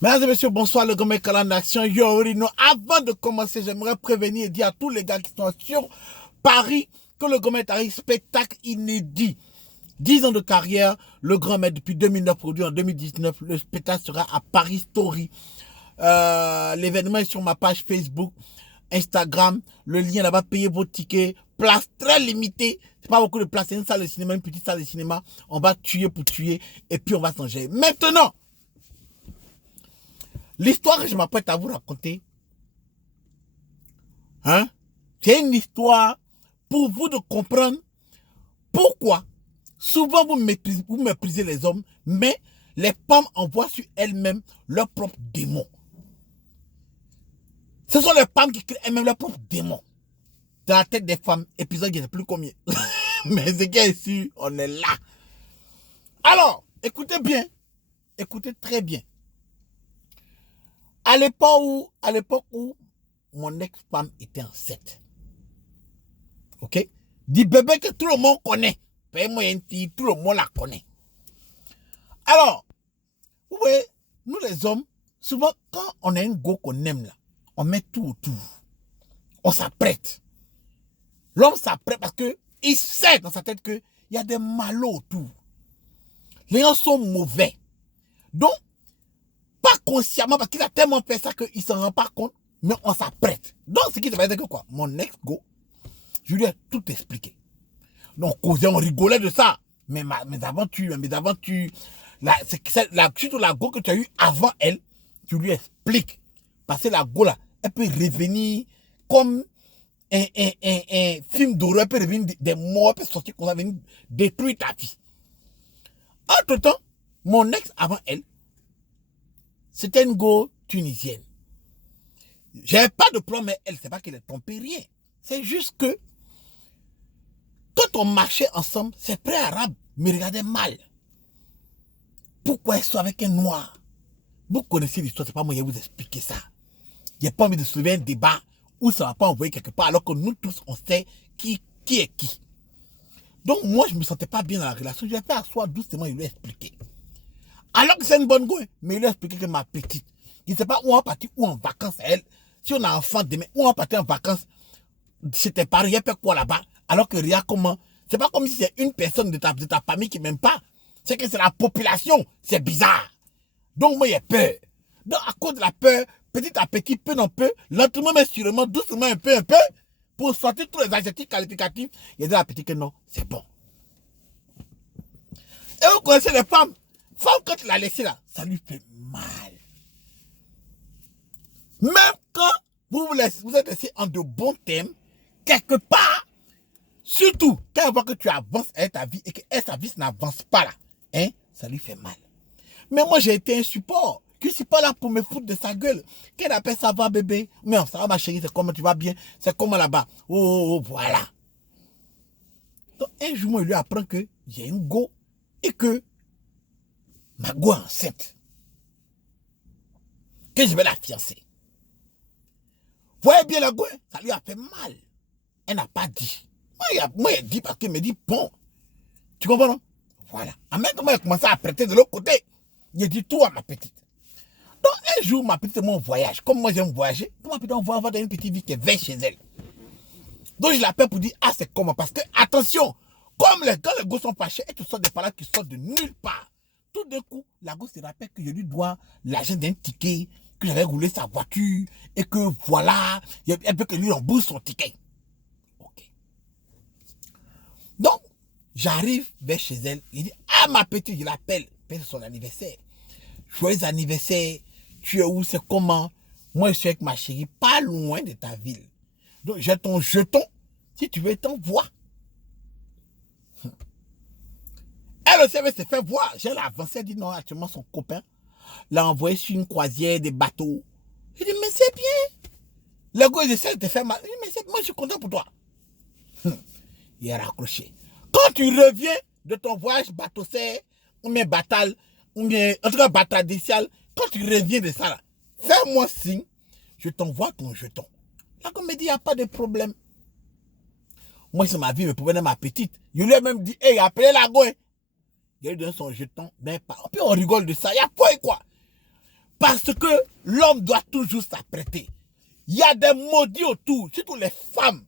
Mesdames et messieurs, bonsoir, le grand mec en action. Yo, already know. Avant de commencer, j'aimerais prévenir et dire à tous les gars qui sont sur Paris que le grand maître arrive spectacle inédit. 10 ans de carrière, le grand maître depuis 2009 produit en 2019. Le spectacle sera à Paris Story. L'événement est sur ma page Facebook, Instagram. Le lien là-bas, payez vos tickets. Place très limitée. C'est pas beaucoup de place. C'est une salle de cinéma, une petite salle de cinéma. On va tuer pour tuer et puis on va s'engager. Maintenant, l'histoire que je m'apprête à vous raconter, c'est une histoire pour vous de comprendre pourquoi souvent vous méprisez les hommes, mais les femmes envoient sur elles-mêmes leurs propres démons. Ce sont les femmes qui créent elles-mêmes leurs propres démons. Dans la tête des femmes, épisode, je ne sais plus combien. Mais ce qui est sûr, on est là. Alors, écoutez bien. Écoutez très bien. À l'époque où mon ex-femme était enceinte, ok? Du bébé que tout le monde connaît. Moi, une fille, tout le monde la connaît. Alors, vous voyez, nous les hommes, souvent, quand on a un go qu'on aime là, on met tout autour. On s'apprête. L'homme s'apprête parce qu'il sait dans sa tête qu'il y a des malots autour. Les gens sont mauvais. Donc, pas consciemment, parce qu'il a tellement fait ça qu'il ne s'en rend pas compte, mais on s'apprête. Donc, ce qui se passe, c'est que quoi? Mon ex-go, je lui ai tout expliqué. Donc, on rigolait de ça. Mais mes aventures, surtout la go que tu as eue avant elle, tu lui expliques. Parce que la go là, elle peut revenir comme un film d'horreur, elle peut revenir des morts, elle peut sortir comme ça, venir détruire ta vie. Entre temps, mon ex avant elle, c'était une go tunisienne. J'avais pas de problème, mais elle, c'est pas qu'elle est trompée, rien. C'est juste que quand on marchait ensemble, ses frères arabes me regardaient mal. Pourquoi elle soit avec un noir? Vous connaissez l'histoire, c'est pas moi qui vais vous expliquer ça. J'ai pas envie de soulever un débat où ça va pas envoyer quelque part, alors que nous tous, on sait qui est qui. Donc moi, je me sentais pas bien dans la relation. Je l'ai fait asseoir doucement et lui expliquer. Alors que c'est une bonne go, mais il lui a expliqué que ma petite, je ne sais pas où on va partir, ou en vacances à elle. Si on a un enfant demain, où on va partir en vacances chez tes parents, il fait quoi là-bas? Alors que regarde comment, c'est pas comme si c'est une personne de ta famille qui m'aime pas. C'est que c'est la population. C'est bizarre. Donc moi, j'ai peur. Donc à cause de la peur, petit à petit, peu en peu, lentement mais sûrement, doucement, un peu, pour sortir tous les adjectifs qualificatifs, il a dit à la petite que non, c'est bon. Et vous connaissez les femmes. Femme, quand tu l'as laissé là, ça lui fait mal. Même quand vous êtes laissé en de bons thèmes, quelque part, surtout quand elle voit que tu avances avec ta vie et que sa vie n'avance pas là, ça lui fait mal. Mais moi, j'ai été un support. Je ne suis pas là pour me foutre de sa gueule. Qu'elle appelle ça va bébé? Mais ça va ma chérie, c'est comment tu vas bien? C'est comment là-bas? Oh, voilà. Donc un jour, moi, il lui apprend que j'ai une go et que ma go est enceinte. Que je vais la fiancer. Vous voyez bien la go, ça lui a fait mal. Elle n'a pas dit. Moi, elle dit parce qu'elle me dit bon. Tu comprends, non? Voilà. En même temps, elle a commencé à prêter de l'autre côté. J'ai dit tout à ma petite. Donc, un jour, ma petite, moi, on voyage. Comme moi, j'aime voyager. Ma petite, on va dans une petite ville qui est vers chez elle. Donc, je l'appelle pour dire, ah, c'est comment? Parce que, attention, comme quand les gosses sont fâchés, et tu sors des paroles qui sortent de nulle part. Tout d'un coup, la gosse se rappelle que je lui dois l'argent d'un ticket, que j'avais roulé sa voiture, et que voilà, elle veut que lui rembourse son ticket. Ok. Donc, j'arrive vers chez elle, il dit, ah, ma petite, je l'appelle, c'est son anniversaire. Joyeux anniversaire, tu es où, c'est comment? Moi, je suis avec ma chérie, pas loin de ta ville. Donc, j'ai ton jeton, si tu veux, t'envoie. Elle aussi, elle s'est fait voir. J'ai avancé, elle dit non, actuellement, son copain l'a envoyé sur une croisière des bateaux. Je dis, mais c'est bien. Le gars, il essaie de te faire mal. Je dis, mais moi, je suis content pour toi. Il est raccroché. Quand tu reviens de ton voyage bateau-serre, ou bien batal, ou bien, en tout cas, batradicial, quand tu reviens de ça, là, fais-moi signe, je t'envoie ton jeton. Là, comme me dit, il n'y a pas de problème. Moi, c'est ma vie, mais pour venir ma petite. Je lui ai même dit, hey, appelez la go. Il lui donne son jeton, ben pas. Puis on rigole de ça. Il y a quoi et quoi? Parce que l'homme doit toujours s'apprêter. Il y a des maudits autour, surtout les femmes.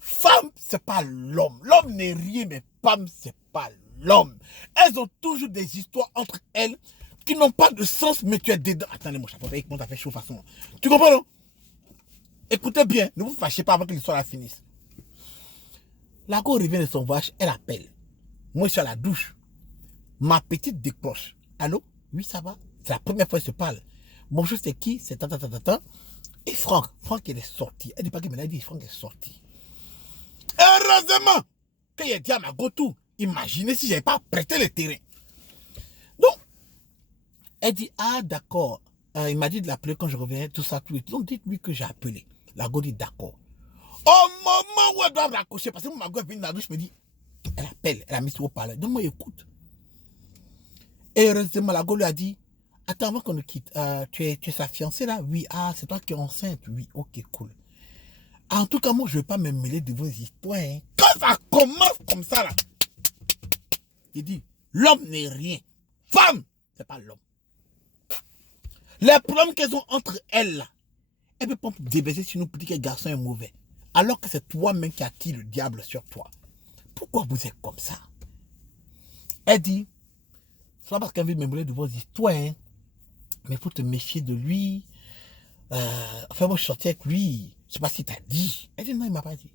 Femme, c'est pas l'homme. L'homme n'est rien, mais femme, c'est pas l'homme. Elles ont toujours des histoires entre elles qui n'ont pas de sens, mais tu es dedans. Attendez, mon chapeau, il commence à faire chaud façon. Tu comprends, non? Écoutez bien, ne vous fâchez pas avant que l'histoire la finisse. La go revient de son voyage, elle appelle. Moi, je suis à la douche. Ma petite décroche. Allô? Oui, ça va? C'est la première fois que je parle. Bonjour, c'est qui? C'est ta. Et Franck, il est sorti. Elle dit pas que me l'a dit, Franck est sorti. Heureusement qu'il a dit à ma go tout. Imaginez si je n'avais pas prêté le terrain. Donc, elle dit, ah d'accord. Il m'a dit de l'appeler quand je revenais, tout ça, tout. Donc, dites-lui que j'ai appelé. La go dit d'accord. Au moment où elle doit raccrocher, parce que ma go est venue dans la douche, me dit, elle appelle, elle a mis sur haut parleur. Donc, moi, écoute. Et heureusement, la go lui a dit, attends, avant qu'on nous quitte, tu es sa fiancée là? Oui, ah, c'est toi qui es enceinte? Oui, ok, cool. En tout cas, moi, je ne vais pas me mêler de vos histoires. Hein. Quand ça commence comme ça, là, il dit, l'homme n'est rien. Femme, c'est pas l'homme. Les problèmes qu'elles ont entre elles, là, elles ne peuvent pas débaisser sur nous pour dire que le garçon est mauvais. Alors que c'est toi-même qui attire le diable sur toi. Pourquoi vous êtes comme ça? Elle dit, c'est pas parce qu'elle veut me mêler de vos histoires, hein, mais il faut te méfier de lui. Enfin, moi, je sortais avec lui. Je ne sais pas si t'as dit. Elle dit, non, il m'a pas dit.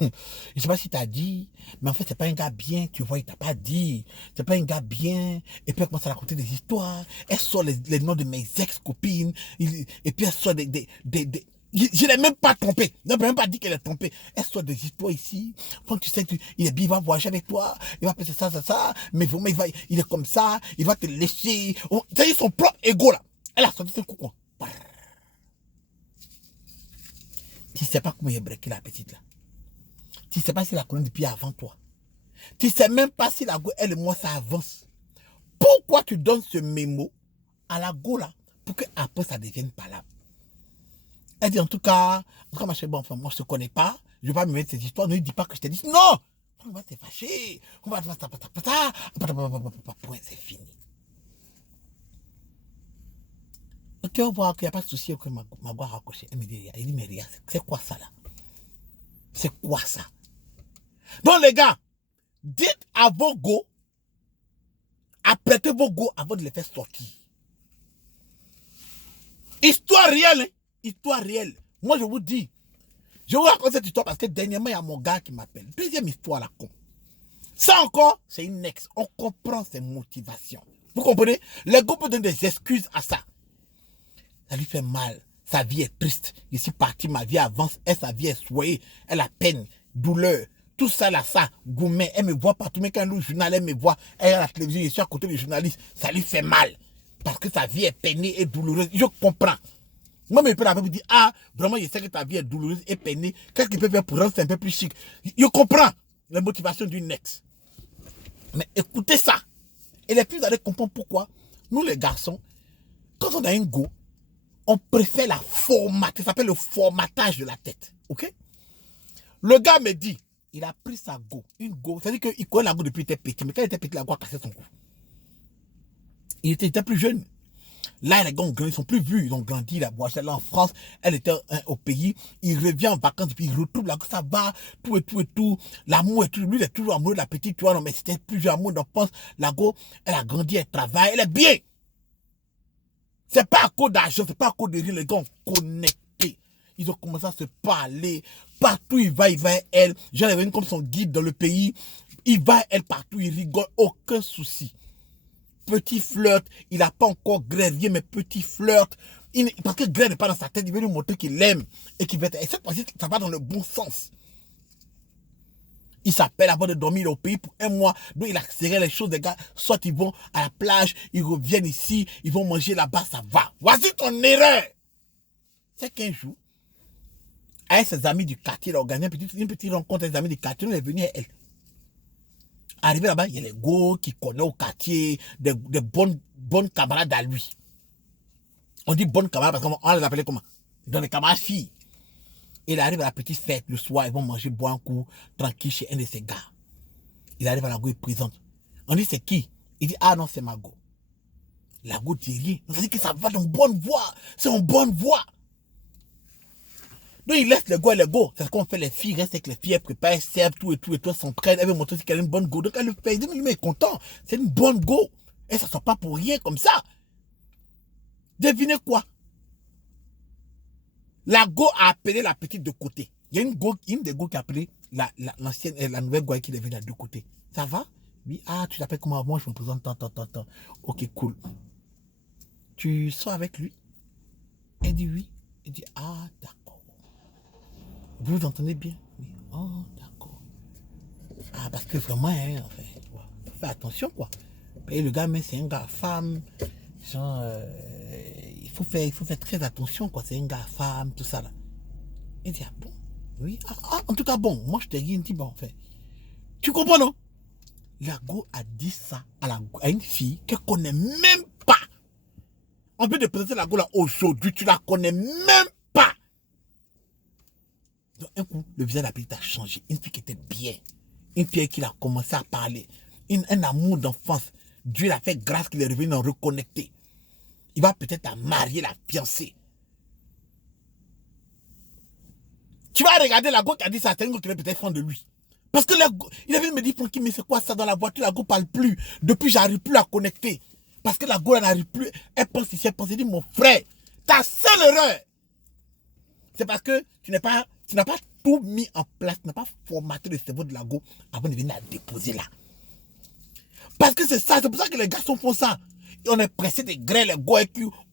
Je ne sais pas si t'as dit, mais en fait, c'est pas un gars bien, tu vois, il t'a pas dit. C'est pas un gars bien. Et puis, elle commence à raconter des histoires. Elle sort les noms de mes ex-copines. Et puis, elle sort des je l'ai même pas trompé. Je n'ai même pas dit qu'elle est trompée. Elle sort des histoires ici. Quand tu sais qu'il est bien, il va voyager avec toi. Il va faire ça. Mais vraiment, il est comme ça. Il va te laisser. C'est son propre ego, là. Elle a sorti ce coucou. Tu ne sais pas comment il a breaké la petite là. Tu ne sais pas si la connaît depuis avant toi. Tu ne sais même pas si la go, elle et moi, ça avance. Pourquoi tu donnes ce mémo à la go là pour qu'après ça devienne palable? Elle dit en tout cas, ma chérie, bon, enfin, moi je ne te connais pas, je ne vais pas me mettre ces histoires, ne lui dis pas que je t'ai dit. Non! On va se fâcher, on va c'est fini. Ok, on voit qu'il n'y a pas de souci que ma go a raccroché. Elle me dit, il dit, mais regarde, c'est quoi ça là? C'est quoi ça? Donc les gars, dites à vos go, apprêtez vos go avant de les faire sortir. Histoire réelle, hein? Histoire réelle. Moi je vous dis, je vous raconte cette histoire parce que dernièrement il y a mon gars qui m'appelle. Deuxième histoire là, con. Ça encore, c'est une ex. On comprend ses motivations. Vous comprenez? Les go peuvent donner des excuses à ça. Ça lui fait mal. Sa vie est triste. Je suis parti, ma vie avance. Elle, sa vie est soyée. Elle a peine, douleur. Tout ça là, ça, gourmet. Elle me voit partout. Mais quand elle ouvre le journal, elle me voit. Elle est à la télévision, je suis à côté du journaliste. Ça lui fait mal. Parce que sa vie est peinée et douloureuse. Je comprends. Moi, mes pères avaient dit, ah, vraiment, je sais que ta vie est douloureuse et peinée. Qu'est-ce qu'il peut faire pour rendre ça un peu plus chic? Je comprends les motivations d'une ex. Mais écoutez ça. Et les filles, vous allez comprendre pourquoi. Nous, les garçons, quand on a un go, on préfère la formater. Ça s'appelle le formatage de la tête. Ok? Le gars me dit, il a pris sa go. Une go. C'est-à-dire qu'il connaît la go depuis qu'il était petit. Mais quand il était petit, la go a cassé son cou. Il était plus jeune. Là, les gars ont grandi, ils sont plus vus. Ils ont grandi, il a voyagé là en France. Elle était au pays. Il revient en vacances, puis il retrouve la go. Ça va, tout et tout et tout. L'amour est toujours. Lui, il est toujours amoureux de la petite, tu vois. Non, mais c'était plusieurs amours d'enfance. La go, elle a grandi, elle travaille, elle est bien. C'est pas à cause d'argent, c'est pas à cause de rien. Les gars ont connecté. Ils ont commencé à se parler. Partout il va, elle. J'en ai venu comme son guide dans le pays. Il va, elle, partout, il rigole. Aucun souci. Petit flirt. Il n'a pas encore Greg, mais petit flirt. Parce que Greg n'est pas dans sa tête. Il veut lui montrer qu'il l'aime. Et qu'il veut être. Et cette fois-ci, ça va dans le bon sens. Il s'appelle avant de dormir au pays pour un mois. Donc il accélère les choses, les gars. Soit ils vont à la plage, ils reviennent ici, ils vont manger là-bas, ça va. Voici ton erreur. C'est qu'un jour, avec ses amis du quartier, il a organisé une petite rencontre avec ses amis du quartier. Il est venu à elle. Arrivé là-bas, il y a les gars qui connaissent au quartier, des bonnes camarades à lui. On dit bonnes camarades parce qu'on les appelait comment? Dans les camarades filles. Il arrive à la petite fête le soir, ils vont manger, boire un coup, tranquille chez un de ses gars. Il arrive à la go, il présente. On dit c'est qui? Il dit ah non, c'est ma go. La go dit rien. Ça veut dire que ça va dans bonne voie. C'est en bonne voie. Donc il laisse le go et le go. C'est ce qu'on fait les filles. Reste avec les filles. Elles préparent, elles servent tout et tout. Et toi, s'entraînent. Elle veut montrer qu'elle a une bonne go. Donc elle le fait. Il est content. C'est une bonne go. Et ça ne sort pas pour rien comme ça. Devinez quoi? La go a appelé la petite de côté. Il y a une des go qui a appelé l'ancienne et la nouvelle go qui est venue de deux côtés. Ça va? Oui, ah, tu t'appelles comment? Moi, je me présente tant. Ok, cool. Tu sors avec lui? Elle dit oui. Elle dit, ah, d'accord. Vous vous entendez bien? Oui. Oh, d'accord. Ah, parce que vraiment, hein, enfin, faut faire attention, quoi. Et le gars, mais c'est un gars femme. Genre, il faut faire très attention, quoi. C'est un gars femme, tout ça, là. Il dit, ah bon? Oui. En tout cas, bon, moi, je te dis, bon, enfin. Tu comprends, non? La go a dit ça à une fille qu'elle ne connaît même pas. En plus de présenter la go là aujourd'hui, tu la connais même pas. Donc, un coup, le visage de la petite a changé. Une fille qui était bien. Une fille qui a commencé à parler. Un amour d'enfance. Dieu l'a fait grâce qu'il est revenu en reconnecter. Il va peut-être la marier, la fiancée. Tu vas regarder la go qui a dit ça, c'est un go qui va peut-être fond de lui. Parce que il avait me dit, Francky, mais c'est quoi ça dans la voiture? La go ne parle plus. Depuis, j'arrive plus à la connecter. Parce que la go n'arrive plus. Elle pense ici, elle pense. Elle dit, mon frère, ta seule erreur, c'est parce que tu n'as pas tout mis en place, tu n'as pas formaté le cerveau de la go avant de venir la déposer là. Parce que c'est ça, c'est pour ça que les garçons font ça. Et on est pressé de grêler les go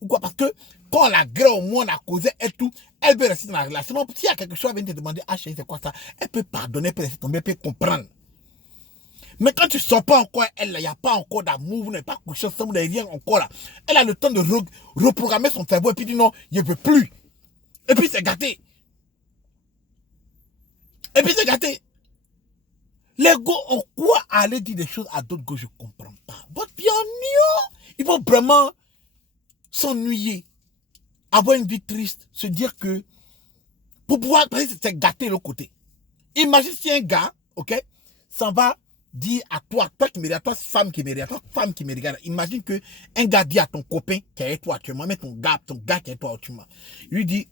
ou quoi. Parce que quand la grêle au moins on a causé et tout, elle veut rester dans la relation. Donc, s'il y a quelque chose, elle vient te demander, ah chérie, c'est quoi ça? Elle peut pardonner, elle peut laisser tomber, elle peut comprendre. Mais quand tu ne sens pas encore, elle, il n'y a pas encore d'amour, vous n'avez pas couché ensemble, vous n'avez rien encore là. Elle a le temps de reprogrammer son cerveau et puis dit non, il ne veut plus. Et puis c'est gâté. Les gars ont quoi aller dire des choses à d'autres gars, je ne comprends pas. Votre bien, ils vont vraiment s'ennuyer, avoir une vie triste, se dire que pour pouvoir, c'est gâter l'autre côté. Imagine si un gars, ok, s'en va dire à toi qui me regarde, toi femme qui me regarde, toi femme qui me regarde, imagine que un gars dit à ton copain qui est avec toi actuellement, mais ton gars qui est avec toi actuellement, il lui dit,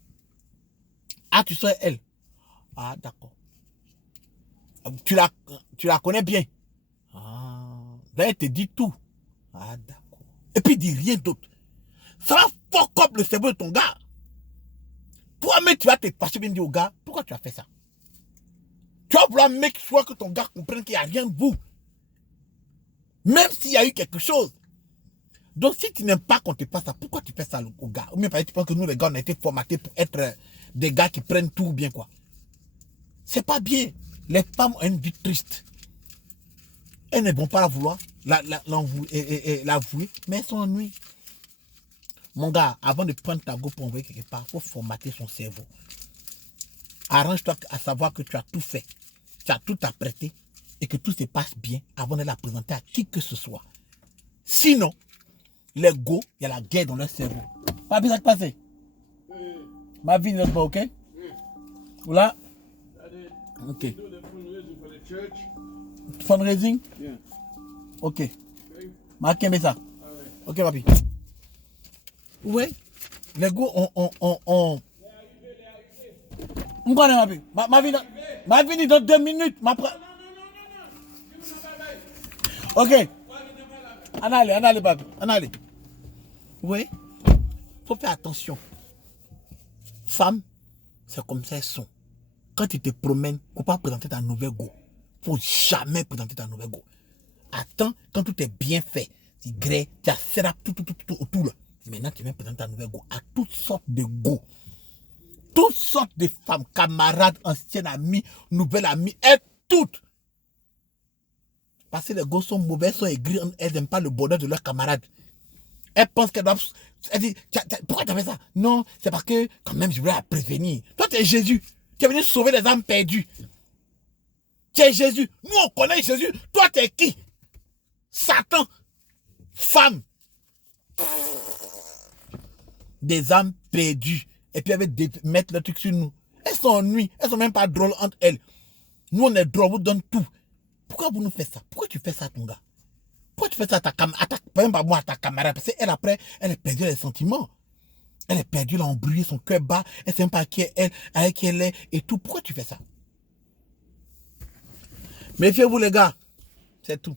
ah tu sais elle, ah d'accord, tu la connais bien, ah, là elle te dit tout, ah d'accord, et puis il dit rien d'autre, ça va fuck up le cerveau de ton gars, toi-même tu vas te passer bien dire au gars, pourquoi tu as fait ça? Tu vas vouloir make sure que ton gars comprenne qu'il n'y a rien de vous. Même s'il y a eu quelque chose. Donc si tu n'aimes pas qu'on te passe ça, pourquoi tu fais ça au gars? Ou même tu penses que nous les gars on a été formatés pour être des gars qui prennent tout bien quoi. C'est pas bien. Les femmes ont une vie triste. Elles ne vont pas la vouloir, l'avouer, mais elles s'ennuient. Mon gars, avant de prendre ta go pour envoyer quelque part, il faut formater son cerveau. Arrange-toi à savoir que tu as tout fait. Tu as tout apprêté et que tout se passe bien avant de la présenter à qui que ce soit. Sinon, les go, il y a la guerre dans leur cerveau. Pas bien ça qui passe. Ma vie n'est pas ok? Voilà. Ok. Fundraising? Yeah. Ok. Ma ça. Ok, papi. Ouais. Les go, on ma vie dans 2 minutes. Ok. On allez, papi. On allez. Oui. Faut faire attention. Femme, c'est comme ça elles sont. Quand tu te promènes, faut pas présenter ta nouvelle go. Faut jamais présenter ta nouvelle go. Attends, quand tout est bien fait, tu grès, tu as fait tout autour là. Maintenant, tu viens présenter ta nouvelle go à toutes sortes de go. Toutes sortes de femmes, camarades, anciennes amies, nouvelles amies, et toutes. Parce que les gosses sont mauvais, sont aigris, elles n'aiment pas le bonheur de leurs camarades. Elles pensent qu'elles doivent... Elle dit, pourquoi tu as fait ça? Non, c'est parce que quand même je voulais la prévenir. Toi, tu es Jésus. Tu es venu sauver les âmes perdues. Tu es Jésus. Nous, on connaît Jésus. Toi, tu es qui? Satan. Femme. Des âmes perdues. Et puis, elles veulent mettre le truc sur nous. Elles s'ennuient. Elles sont même pas drôles entre elles. Nous, on est drôles, on vous donne tout. Pourquoi vous nous faites ça? Pourquoi tu fais ça, ton gars? Pourquoi tu fais ça à ta camarade, par exemple, moi, à ta camarade? Parce qu'elle, après, elle a perdu les sentiments. Elle a perdu, elle a embrouillé, son cœur bat, elle ne sait même pas qui elle, avec qui elle est et tout. Pourquoi tu fais ça? Méfiez-vous, les gars. C'est tout.